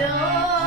door.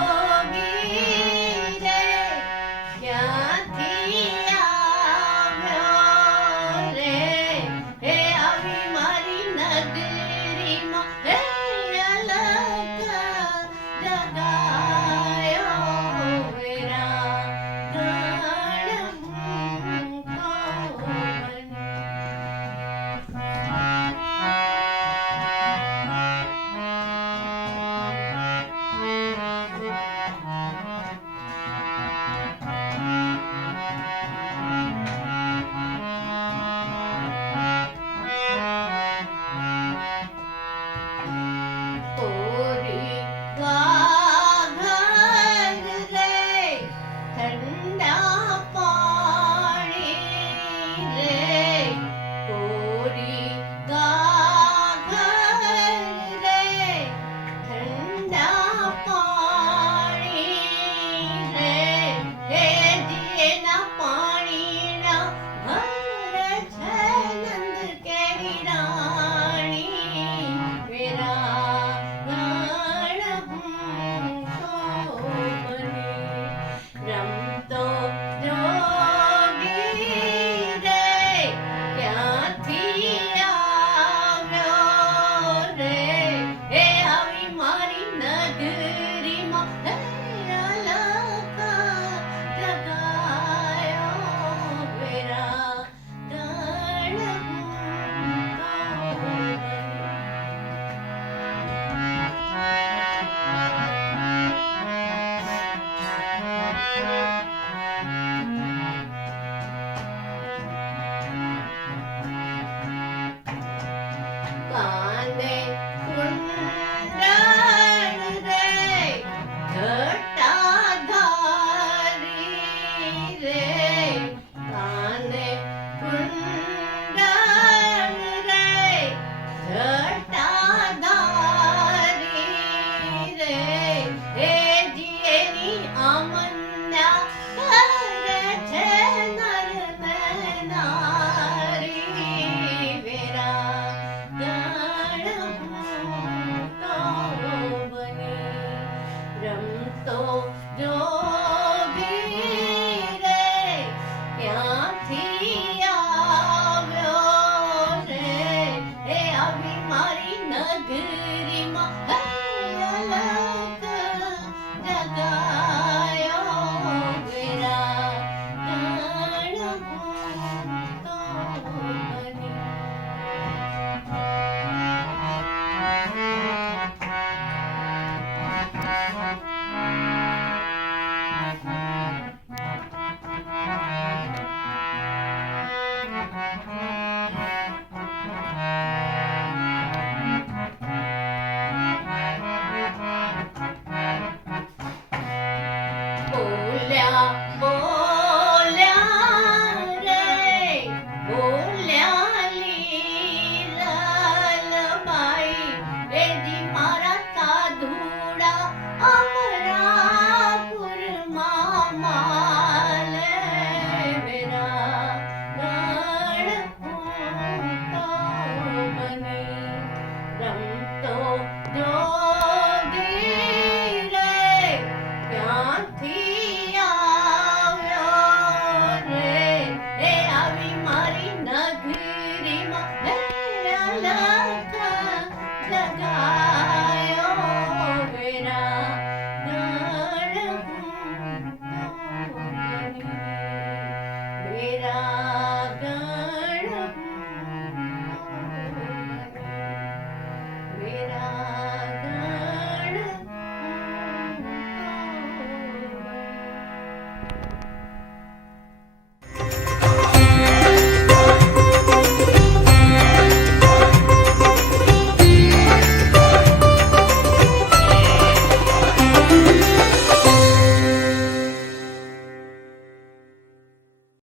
do 吗？